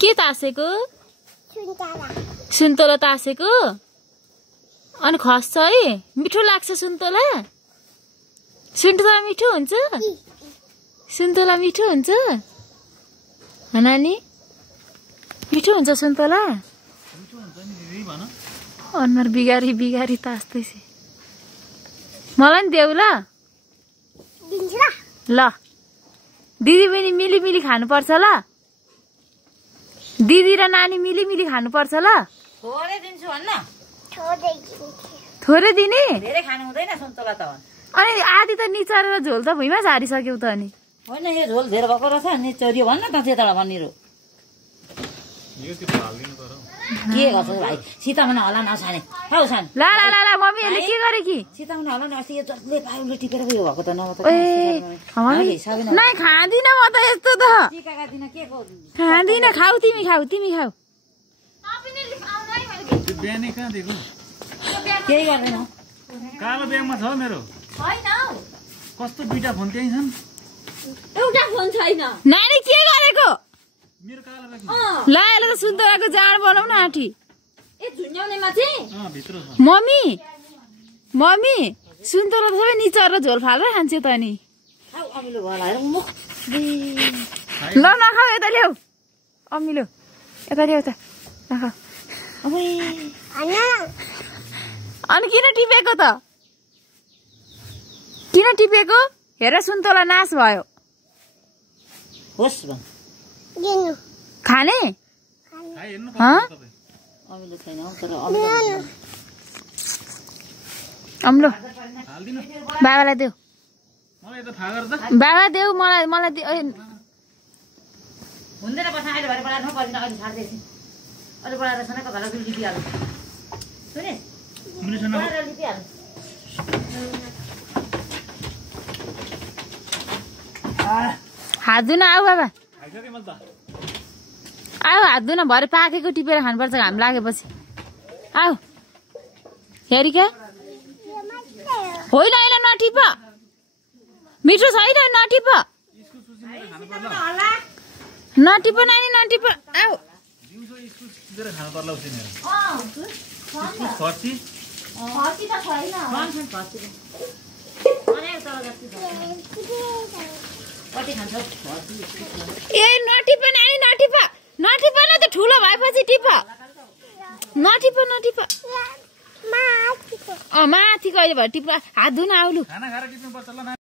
के तासेको सुन्तला तासेको अनि खस्छ है मिठो लाग्छ सुन्तला मिठो हुन्छ सुन्तला मिठो हुन्छ नानी मिठो हुन्छ सुन्तला अनुहार बिगारी तास्दैछ मलाई नि देऊ ल दिदी पनि मिली खानुपर्छ ल दिदी र नानी मिली खानुपर्छ ल थोरै दिन्छु भन्न थोरै दिने धेरै खानु हुँदैन सुन्तला त अनि आधी त निचरेर झोल त भुइँमा झारिसक्यौ त अनि होइन यो झोल धेरै भएको रहेछ नि चोरियो भन्न त त्यताबाट भनिरु के गर्छ भाइ सीतामन होला नछाने हौ छान ल मम्मीले के गरे कि सीतामन होला नि अस्ति यो जसले पाउले टिपेर उयो भएको त नभए त नाइ खाँदिन म त यस्तो त टिकाका दिन के को खाँदिन खाऊ तिमी खाऊ बिहानै कहाँ दिएको केही गर्दैन कालो ब्यागमा छ मेरो हैन कस्तो दुईटा फोन त्यही छन् एउटा फोन छैन नानी के गरेको मेरो कालो ब्याग ल यसले त सुन्तलाको जाँड बनाउन आँटी ए झुन्याउनेमा चाहिँ भित्र छ मम्मी सुन्तला त सबै निचर र झोल फालेर खान्छ त नि खाऊ अमिलो गलाएर मुख ल नखाऊ यता ल्याऊ अमिलो यता ल्याऊ त नखाऊ अनि किन टिपेको हेर सुन्तला नाश भयो होस् भन खाने अमिलो छैन तर अम्लो हाल्दिनु बाबालाई देऊ मलाई त थाहा गर त बाबा देऊ मलाई हुँदैन बस्न अहिले भरे बढाएर नपर्दैन अहिले छाड्दैछु अहिले बढाएर सनक घला दुई लिपिहाल्नु सुने बढाएर लिपिहाल्नु हात धुन आऊ बाबा खाइसकेँ मैले त आऊ हात धुन भरे पाकेको टिपेर खानुपर्छ घाम लागेपछि आऊ हेरी क्या होइन नटिप मिठो छैन नटिप नानी नटिप आऊ दिउँसो स्कुल सिधै खानु पर्ला उसिनेर स्कुल फर्सी ए नटिप नानी नटिप न त ठुलो भएपछि टिप नटिप माथि कहिले भयो टिप हात धुन आउलु खाना खाएर टिप्नु पर्छ ल